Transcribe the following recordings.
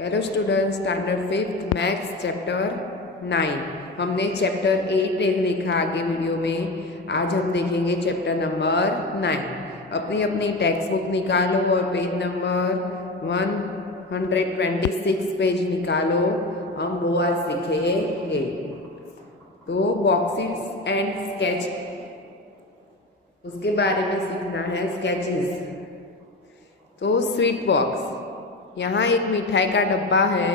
Hello student, standard 5th maths chapter 9। हमने chapter 8 देखा आगे वीडियो में। आज हम देखेंगे चैप्टर नंबर 9। अपनी अपनी टेक्स्ट बुक निकालो और पेज नंबर 126 पेज निकालो। हम वो आज सीखेंगे। तो बॉक्सेस एंड स्केच, उसके बारे में सीखना है। स्केचेस। तो स्वीट बॉक्स, यहाँ एक मिठाई का डब्बा है।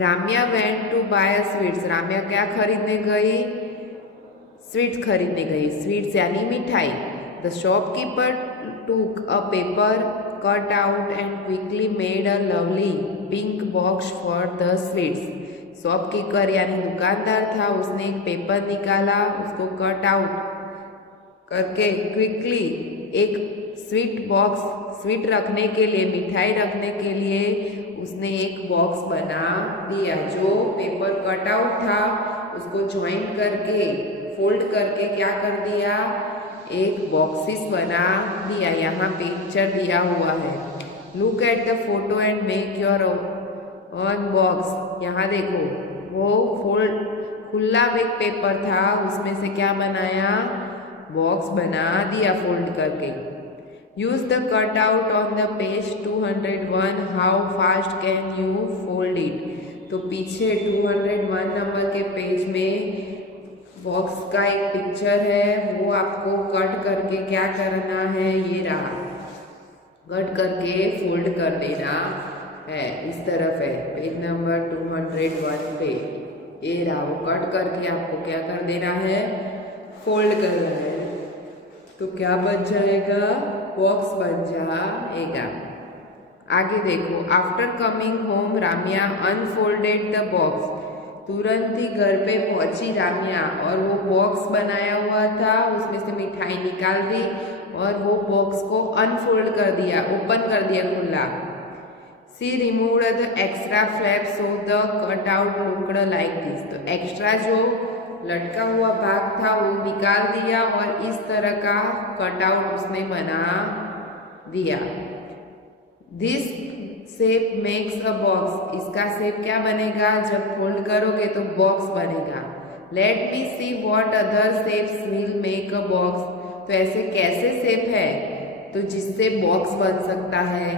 Ramya went to buy sweets. Ramya क्या खरीदने गई? स्वीट्स खरीदने गई। स्वीट्स यानी मिठाई। द शॉपकीपर टूक a paper cut out and quickly made a lovely pink box for the sweets. Shopkeeper यानी दुकानदार था, उसने एक पेपर निकाला, उसको कट आउट करके क्विकली एक स्वीट बॉक्स, स्वीट रखने के लिए, मिठाई रखने के लिए उसने एक बॉक्स बना दिया। जो पेपर कट आउट था उसको ज्वाइंट करके, फोल्ड करके क्या कर दिया, एक बॉक्सेस बना दिया। यहाँ पिक्चर दिया हुआ है। Look at the photo and make your own box. यहाँ देखो, वो फोल्ड खुला एक पेपर था, उसमें से क्या बनाया, बॉक्स बना दिया फोल्ड करके। Use the cut out on the page 201। How fast can you fold it. तो पीछे 201 नंबर के पेज में बॉक्स का एक पिक्चर है, वो आपको कट करके क्या करना है, ये रहा, कट करके फोल्ड कर देना है। इस तरफ है पेज नंबर 201 पे, ये रहा, वो कट करके आपको क्या कर देना है, फोल्ड करना है। तो क्या बन जाएगा, बॉक्स बन जाएगा। आगे देखो, after coming home Ramya unfolded the box. तुरंत ही घर पे पहुंची राम्या और वो बॉक्स बनाया हुआ था, उसमें से मिठाई निकाल दी और वो बॉक्स को अनफोल्ड कर दिया, ओपन कर दिया खुला। She removed the extra flap so the cut out looked like this. तो एक्स्ट्रा जो लटका हुआ भाग था वो निकाल दिया और इस तरह का कटआउट उसने बना दिया। This shape makes a box. इसका शेप क्या बनेगा, जब फोल्ड करोगे तो बॉक्स बनेगा। Let me see what other shapes will make a box. तो ऐसे कैसे शेप है तो जिससे बॉक्स बन सकता है,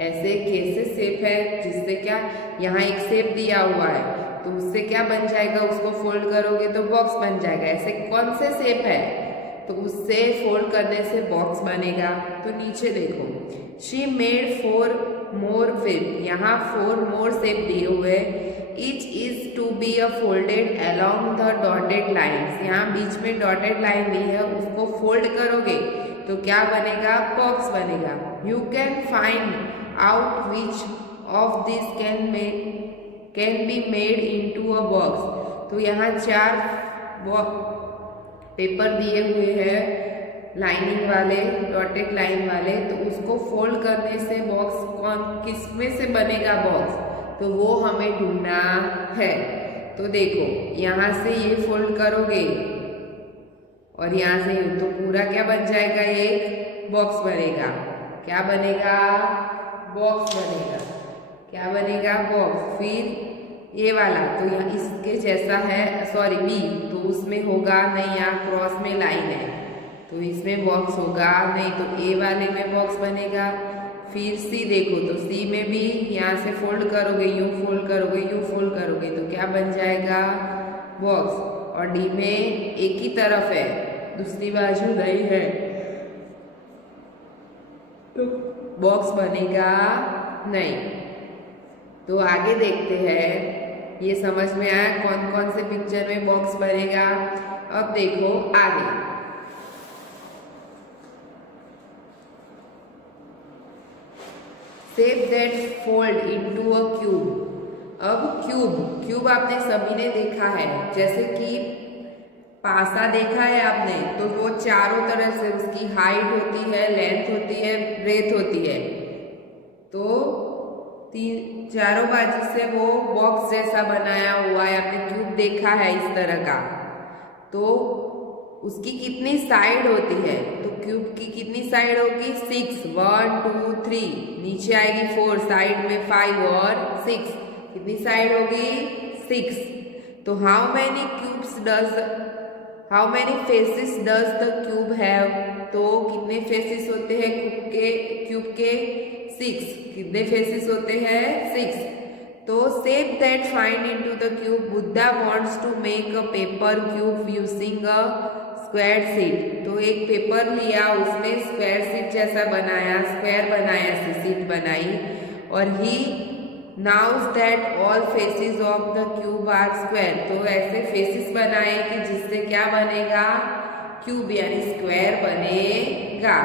ऐसे कैसे शेप है जिससे क्या, यहाँ एक शेप दिया हुआ है तो उससे क्या बन जाएगा, उसको फोल्ड करोगे तो बॉक्स बन जाएगा। ऐसे कौन से शेप है तो उससे फोल्ड करने से बॉक्स बनेगा। तो नीचे देखो, शी मेड 4 more शेप। यहाँ 4 more शेप दिए हुए। Each is to be a folded along the dotted lines. यहाँ बीच में डॉटेड लाइन दी है, उसको फोल्ड करोगे तो क्या बनेगा, बॉक्स बनेगा। You can find out which of this can be made into a box. तो यहाँ 4 पेपर दिए हुए हैं लाइनिंग वाले, डॉटेड लाइन वाले, तो उसको फोल्ड करने से बॉक्स किस में से बनेगा बॉक्स, तो वो हमें ढूंढना है। तो देखो, यहाँ से ये फोल्ड करोगे और यहाँ से तो पूरा क्या बन जाएगा, एक बॉक्स बनेगा। क्या बनेगा, बॉक्स बनेगा। क्या बनेगा, बॉक्स। फिर ये वाला तो यहाँ इसके जैसा है, सॉरी बी, तो उसमें होगा नहीं, यहाँ क्रॉस में लाइन है तो इसमें बॉक्स होगा नहीं, तो ए वाले में बॉक्स बनेगा। फिर सी देखो, तो सी में भी यहाँ से फोल्ड करोगे, यूं फोल्ड करोगे, यूं फोल्ड करोगे तो क्या बन जाएगा, बॉक्स। और डी में एक ही तरफ है, दूसरी बाजू नहीं है तो बॉक्स बनेगा नहीं। तो आगे देखते हैं, ये समझ में आया कौन कौन से पिक्चर में बॉक्स बनेगा। अब देखो आगे, shape that fold into a cube. अब क्यूब आपने सभी ने देखा है, जैसे कि पासा देखा है आपने, तो वो चारों तरफ से उसकी हाइट होती है, लेंथ होती है, ब्रेथ होती है, तो चारों बाजू से वो बॉक्स जैसा बनाया हुआ है। आपने क्यूब देखा है इस तरह का, तो उसकी कितनी साइड होती है, तो क्यूब की कितनी साइड होगी 6, 1 2 3, नीचे आएगी 4, साइड में 5 और 6, कितनी साइड होगी 6। तो how many faces does the cube have, तो कितने फेसेस होते हैं क्यूब के 6, कितने फेसेस होते हैं 6। तो shape that find into the cube, Buddha wants to make a paper cube using a square sheet. तो एक पेपर लिया, उसमें स्क्वायर शीट जैसा बनाया, स्क्वायर बनाया, ऐसी शीट बनाई, और he knows that all faces of the cube are square. तो ऐसे फेसेस बनाए कि जिससे क्या बनेगा क्यूब यानी स्क्वायर बनेगा।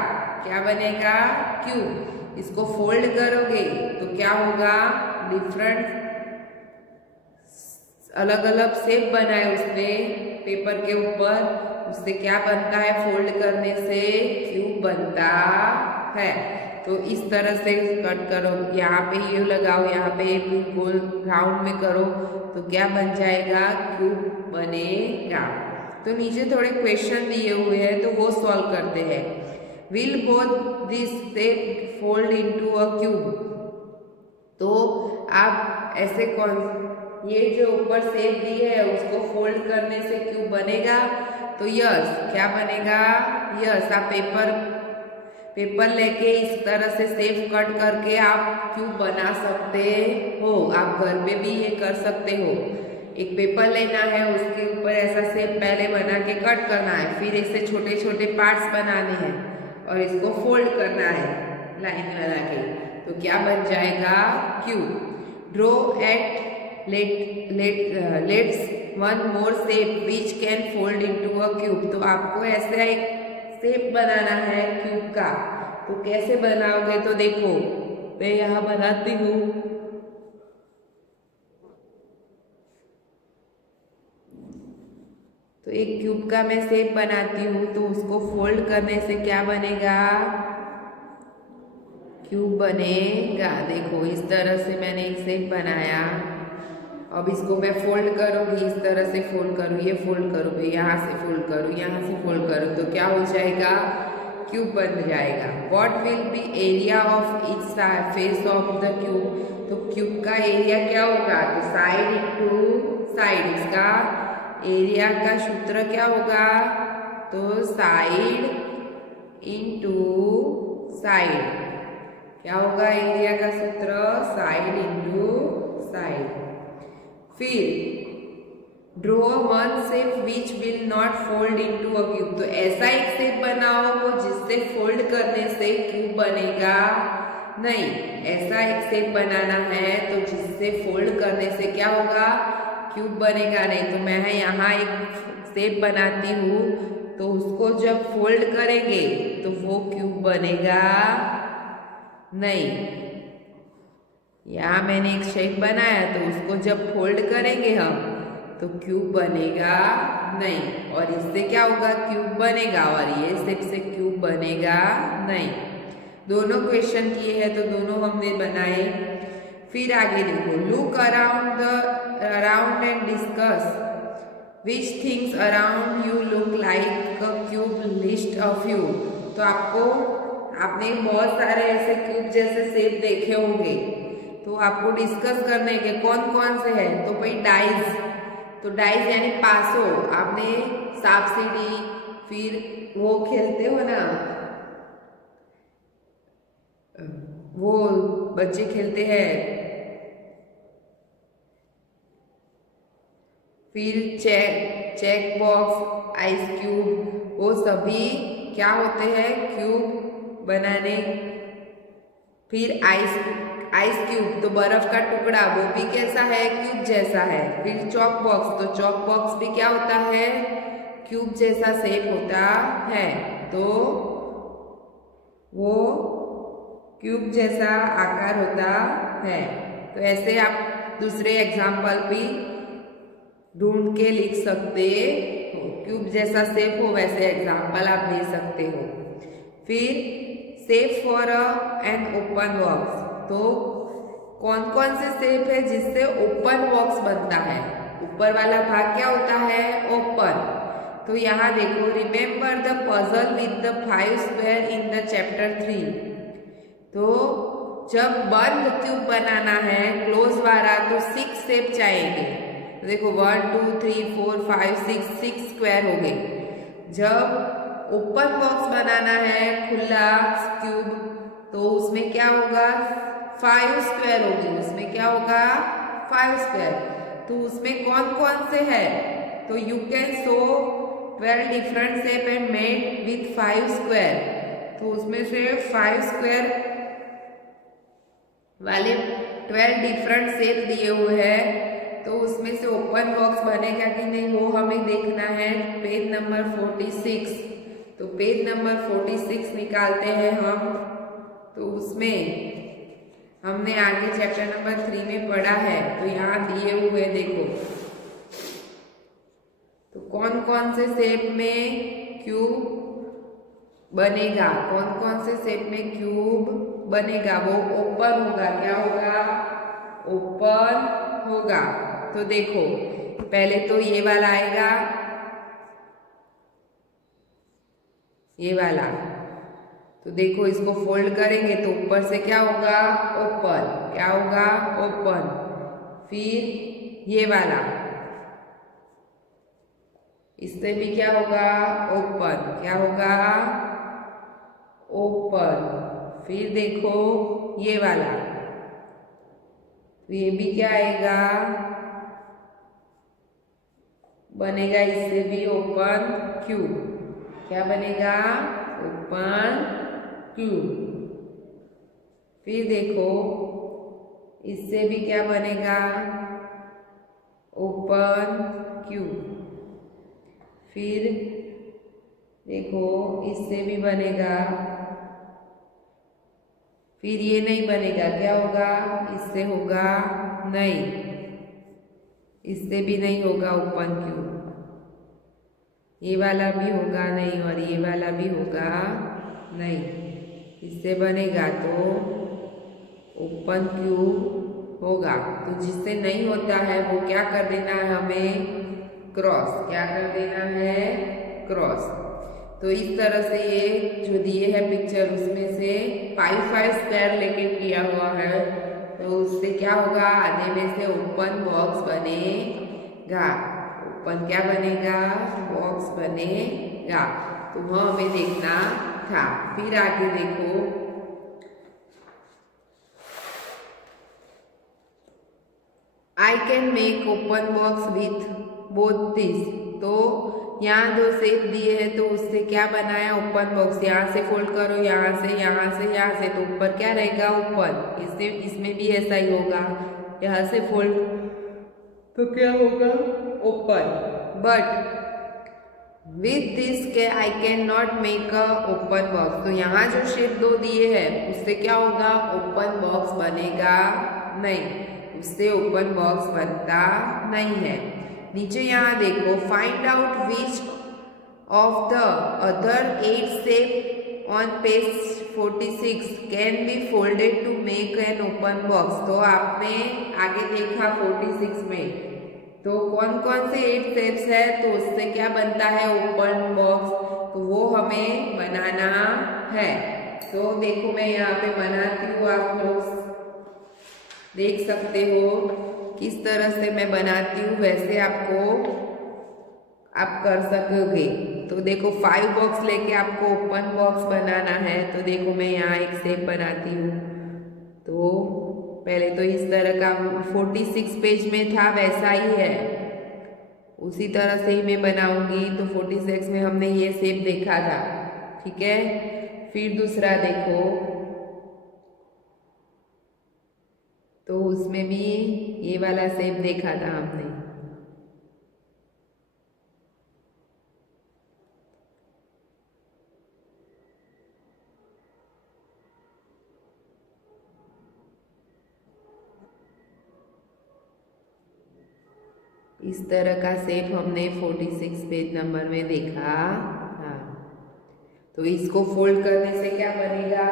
क्या बनेगा क्यूब। इसको फोल्ड करोगे तो क्या होगा, डिफरेंट अलग अलग शेप बनाए उसने पेपर के ऊपर, उससे क्या बनता है, फोल्ड करने से क्यूब बनता है। तो इस तरह से कट करो, यहाँ पे ये लगाओ, यहाँ पे गोल राउंड में करो, तो क्या बन जाएगा, क्यूब बनेगा। तो नीचे थोड़े क्वेश्चन दिए हुए हैं, तो वो सॉल्व करते हैं। Will both this shape fold into a cube. तो आप ऐसे ये जो ऊपर शेप दी है उसको फोल्ड करने से क्यूब बनेगा। तो यस, क्या बनेगा, यस। आप पेपर लेके इस तरह से शेप कट करके आप क्यूब बना सकते हो। आप घर पे भी ये कर सकते हो। एक पेपर लेना है, उसके ऊपर ऐसा शेप पहले बना के कट करना है, फिर इससे छोटे छोटे पार्ट्स बनाने हैं और इसको फोल्ड करना है लाइन लगा के, तो क्या बन जाएगा, cube. Draw at let's one more shape which can fold into a cube. तो आपको ऐसा एक शेप बनाना है क्यूब का। तो कैसे बनाओगे, तो देखो मैं यहाँ बनाती हूँ। तो एक क्यूब का मैं शेप बनाती हूँ, तो उसको फोल्ड करने से क्या बनेगा, क्यूब बनेगा। देखो इस तरह से मैंने एक शेप बनाया। अब इसको मैं फोल्ड करूँगी, इस तरह से फोल्ड करूँ, ये फोल्ड करूँ, यहाँ से फोल्ड करूँ, यहाँ से फोल्ड करूँ, तो क्या हो जाएगा, क्यूब बन जाएगा। What will be area of each face of the cube. तो क्यूब का एरिया क्या होगा, तो साइड इंटू साइड, इसका एरिया का सूत्र क्या होगा, तो साइड इंटू साइड। क्या होगा एरिया का सूत्र, साइड इंटू साइड। फिर draw one shape which will not fold into a cube. तो ऐसा एक शेप बनाओ वो जिससे फोल्ड करने से क्यूब बनेगा नहीं। ऐसा एक शेप बनाना है तो जिससे फोल्ड करने से क्या होगा, क्यूब बनेगा नहीं। तो मैं यहाँ एक शेप बनाती हूँ, तो उसको जब फोल्ड करेंगे तो वो क्यूब बनेगा नहीं। यहाँ मैंने एक शेप बनाया, तो उसको जब फोल्ड करेंगे हम तो क्यूब बनेगा नहीं, और इससे क्या होगा, क्यूब बनेगा, और ये शेप से क्यूब बनेगा नहीं। दोनों क्वेश्चन किए हैं, तो दोनों हमने बनाए। फिर आगे देखो, look around and discuss which things around you look like a cube, list a few. तो आपने बहुत सारे ऐसे क्यूब जैसे शेप देखे होंगे, तो आपको डिस्कस करने के कौन कौन से हैं। तो भाई डाइज, तो डाइज यानी पासो, आपने सांप सीढ़ी, फिर वो खेलते हो ना, वो बच्चे खेलते हैं, फिर चेक बॉक्स, आइस क्यूब, वो सभी क्या होते हैं, क्यूब बनाने। फिर आइस क्यूब, तो बर्फ का टुकड़ा, वो भी कैसा है, क्यूब जैसा है। फिर चॉक बॉक्स, तो चॉक बॉक्स भी क्या होता है, क्यूब जैसा शेप होता है, तो वो क्यूब जैसा आकार होता है। तो ऐसे आप दूसरे एग्जाम्पल भी ढूंढ के लिख सकते हो, क्यूब जैसा शेप हो वैसे एग्जाम्पल आप दे सकते हो। फिर shape for an open box, तो कौन कौन से शेप है जिससे ओपन बॉक्स बनता है। ऊपर वाला भाग क्या होता है, ओपन, तो यहाँ देखो, remember the puzzle with the 5 square in the chapter 3। तो जब बंद क्यूब बनाना है क्लोज वाला तो 6 शेप चाहिए। तो देखो 1 2 3 4 5 6 स्क्वायर हो गए। जब ओपन बॉक्स बनाना है खुला क्यूब तो उसमें क्या होगा, 5 स्क्वायर होगी। उसमें क्या होगा, 5 स्क्वायर। तो उसमें कौन कौन से है, तो you can show 12 different shape and made with 5 square. तो उसमें से 5 स्क्वायर वाले 12 डिफरेंट शेप दिए हुए हैं। तो उसमें से ओपन बॉक्स बनेगा कि नहीं वो हमें देखना है। Page number 46। तो पेज नंबर 46 निकालते हैं हम। तो उसमें हमने आगे चैप्टर नंबर 3 में पढ़ा है। तो यहाँ दिए हुए देखो, तो कौन कौन से शेप में क्यूब बनेगा, कौन कौन से शेप में क्यूब बनेगा, वो ओपन होगा। क्या होगा, ओपन होगा। तो देखो पहले तो ये वाला आएगा, ये वाला। तो देखो इसको फोल्ड करेंगे तो ऊपर से क्या होगा, ओपन। क्या होगा, ओपन। फिर ये वाला, इससे भी क्या होगा, ओपन। क्या होगा, ओपन। फिर देखो ये वाला, तो ये भी क्या आएगा, बनेगा इससे भी ओपन क्यूब। क्या बनेगा, ओपन क्यूब। फिर देखो इससे भी क्या बनेगा, ओपन क्यूब। फिर देखो इससे भी बनेगा। फिर ये नहीं बनेगा, क्या होगा, इससे होगा नहीं, इससे भी नहीं होगा ओपन क्यूब। ये वाला भी होगा नहीं और ये वाला भी होगा नहीं। इससे बनेगा तो ओपन क्यूब होगा। तो जिससे नहीं होता है वो क्या कर देना है हमें, क्रॉस। क्या कर देना है, क्रॉस। तो इस तरह से ये जो दिए है पिक्चर उसमें से 5 स्क्वायर लेके किया हुआ है। तो उससे क्या होगा, आधे में से ओपन बॉक्स बनेगा। ओपन क्या बनेगा, बॉक्स बनेगा। तो वह हमें देखना था। फिर आगे देखो, I can make open box with both this. तो यहाँ दो शेप दिए हैं तो उससे क्या बनाया, ओपन बॉक्स। यहाँ से फोल्ड करो, यहाँ से, यहाँ से, यहाँ से, तो ऊपर क्या रहेगा, ओपन। इससे इसमें भी ऐसा ही होगा, यहाँ से फोल्ड तो क्या होगा, ओपन। बट विथ दिस के I can not make a open box. तो यहाँ जो शेप दो दिए हैं उससे क्या होगा, ओपन बॉक्स बनेगा नहीं, उससे ओपन बॉक्स बनता नहीं है। नीचे यहाँ देखो, find out which of the other 8 shape on page 46 can be folded to make an open box. तो आपने आगे देखा 46 में, तो कौन कौन से 8 शेप्स है तो उससे क्या बनता है, ओपन बॉक्स। तो वो हमें बनाना है। तो देखो मैं यहाँ पे बनाती हूँ, आप लोग देख सकते हो किस तरह से मैं बनाती हूँ, वैसे आपको आप कर सकोगे। तो देखो 5 बॉक्स लेके आपको ओपन बॉक्स बनाना है। तो देखो मैं यहाँ एक शेप बनाती हूँ। तो पहले तो इस तरह का 46 पेज में था वैसा ही है, उसी तरह से ही मैं बनाऊंगी। तो 46 में हमने ये शेप देखा था, ठीक है। फिर दूसरा देखो, तो उसमें भी ये वाला शेप देखा था हमने। इस तरह का शेप हमने 46 पेज नंबर में देखा था। तो इसको फोल्ड करने से क्या बनेगा,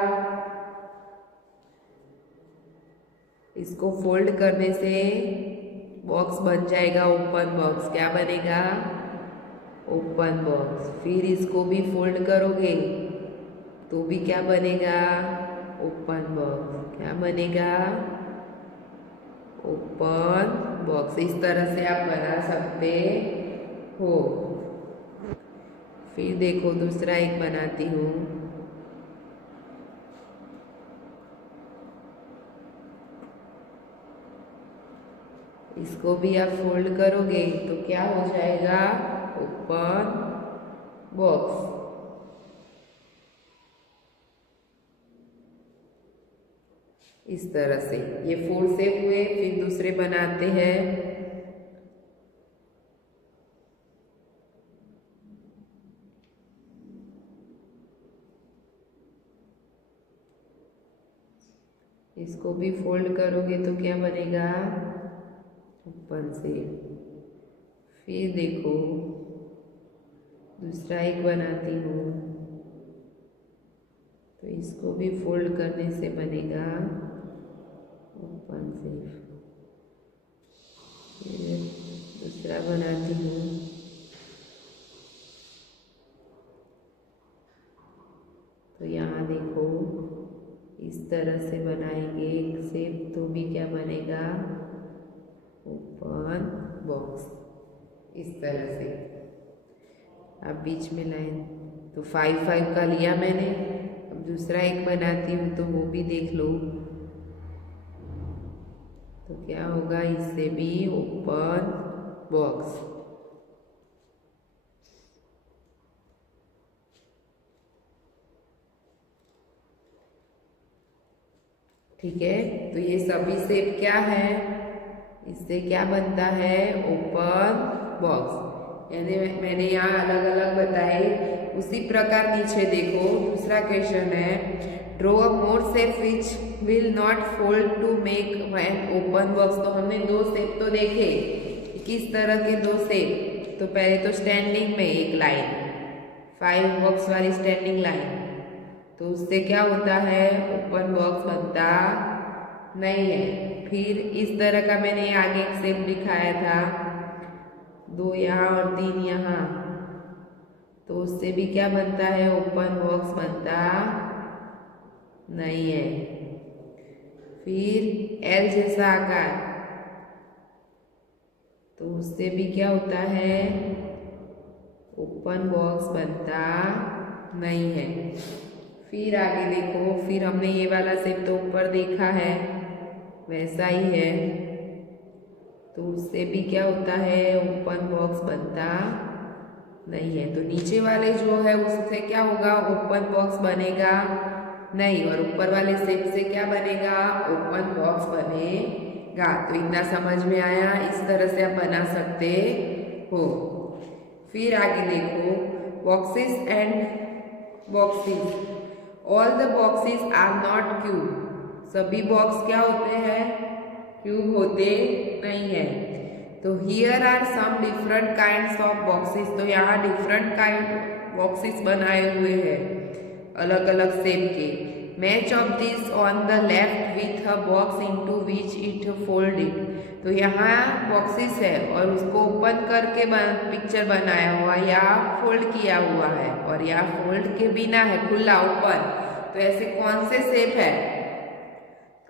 इसको फोल्ड करने से बॉक्स बन जाएगा, ओपन बॉक्स। क्या बनेगा, ओपन बॉक्स। फिर इसको भी फोल्ड करोगे तो भी क्या बनेगा, ओपन बॉक्स। क्या बनेगा, ओपन बॉक्स। इस तरह से आप बना सकते हो। फिर देखो दूसरा एक बनाती हूँ। इसको भी आप फोल्ड करोगे तो क्या हो जाएगा, ओपन बॉक्स। इस तरह से ये 4 शेप हुए। फिर दूसरे बनाते हैं। इसको भी फोल्ड करोगे तो क्या बनेगा, ओपन शेप। फिर देखो दूसरा एक बनाती हूँ तो इसको भी फोल्ड करने से बनेगा ओपन शेप। फिर दूसरा बनाती हूँ तो यहाँ देखो इस तरह से बनाएंगे एक शेप तो भी क्या बनेगा, ओपन बॉक्स। इस तरह से अब बीच में लाइन तो 5 का लिया मैंने। अब दूसरा एक बनाती हूँ तो वो भी देख लो तो क्या होगा, इससे भी ओपन बॉक्स। ठीक है, तो ये सभी शेप क्या है, इससे क्या बनता है, ओपन बॉक्स। यानी मैंने यहाँ अलग अलग बताए। उसी प्रकार नीचे देखो दूसरा क्वेश्चन है, draw a more shape which will not fold to make an open box. तो हमने 2 शेप तो देखे, किस तरह के 2 शेप। तो पहले तो स्टैंडिंग में एक लाइन, 5 बॉक्स वाली स्टैंडिंग लाइन, तो उससे क्या होता है, ओपन बॉक्स बनता नहीं है। फिर इस तरह का मैंने आगे एक शेप दिखाया था, 2 यहाँ और 3 यहाँ, तो उससे भी क्या बनता है, ओपन बॉक्स बनता नहीं है। फिर एल जैसा आकार, तो उससे भी क्या होता है, ओपन बॉक्स बनता नहीं है। फिर आगे देखो, फिर हमने ये वाला शेप तो ऊपर देखा है वैसा ही है, तो उससे भी क्या होता है, ओपन बॉक्स बनता नहीं है। तो नीचे वाले जो है उससे क्या होगा, ओपन बॉक्स बनेगा नहीं, और ऊपर वाले शेप से क्या बनेगा, ओपन बॉक्स बनेगा। तो इतना समझ में आया, इस तरह से आप बना सकते हो। फिर आगे देखो, boxes and boxes, all the boxes are not cube. सभी बॉक्स क्या होते हैं, क्यूब होते नहीं है। तो here are some different kinds of boxes. तो यहाँ डिफरेंट काइंड बॉक्सेस बनाए हुए हैं अलग अलग शेप के। Match of this on the left with a box into which it folded. तो यहाँ बॉक्सेस है और उसको ओपन करके पिक्चर बनाया हुआ या फोल्ड किया हुआ है, और यहाँ फोल्ड के बिना है, खुला ओपन। तो ऐसे कौन से शेप है,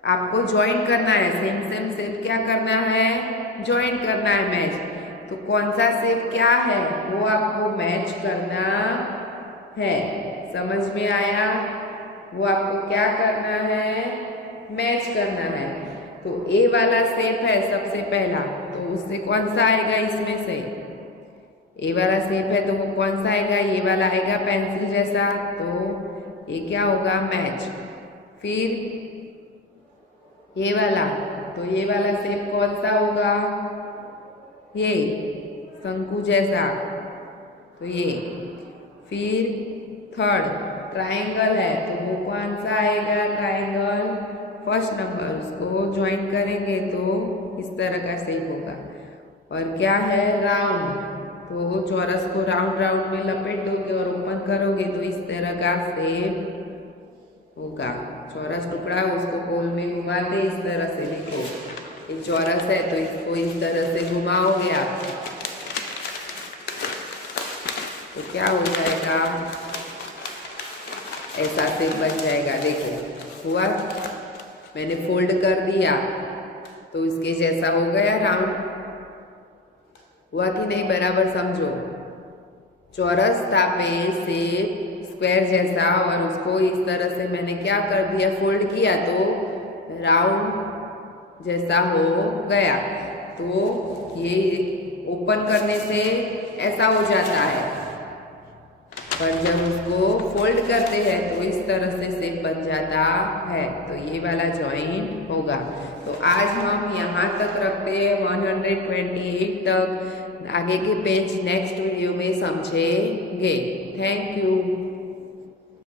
आपको ज्वाइन करना है। सेम सेम शेप क्या करना है, ज्वाइन करना है, मैच। तो कौन सा शेप क्या है वो आपको मैच करना है। समझ में आया, वो आपको क्या करना है, मैच करना है। तो ए वाला शेप है सबसे पहला, तो उससे कौन सा आएगा, इसमें से ए वाला शेप है तो वो कौन सा आएगा, ये वाला आएगा पेंसिल जैसा, तो ये क्या होगा, मैच। फिर ये वाला, तो ये वाला शेप कौन सा होगा, ये शंकु जैसा, तो ये। फिर थर्ड ट्रायंगल है, तो वो कौन सा आएगा, ट्रायंगल फर्स्ट नंबर, उसको ज्वाइन करेंगे तो इस तरह का शेप होगा। और क्या है, राउंड, तो चौरस को राउंड राउंड में लपेट दोगे और ओपन करोगे तो इस तरह का शेप होगा। चौरस टुकड़ा उसको गोल में घुमाते इस तरह से, देखो ये चौरस है तो इसको इस तरह से घुमाओगे आप। तो क्या हो जाएगा, ऐसा शेप बन जाएगा। देखो हुआ, मैंने फोल्ड कर दिया तो इसके जैसा हो गया राउंड। हुआ कि नहीं, बराबर समझो। चौरस था पेज से स्क्वायर जैसा, और उसको इस तरह से मैंने क्या कर दिया, फोल्ड किया तो राउंड जैसा हो गया। तो ये ओपन करने से ऐसा हो जाता है, पर जब उसको फोल्ड करते हैं तो इस तरह से शेप बन जाता है। तो ये वाला जॉइंट होगा। तो आज हम यहाँ तक रखते हैं, 128 तक। आगे के पेज नेक्स्ट वीडियो में समझेंगे। Thank you.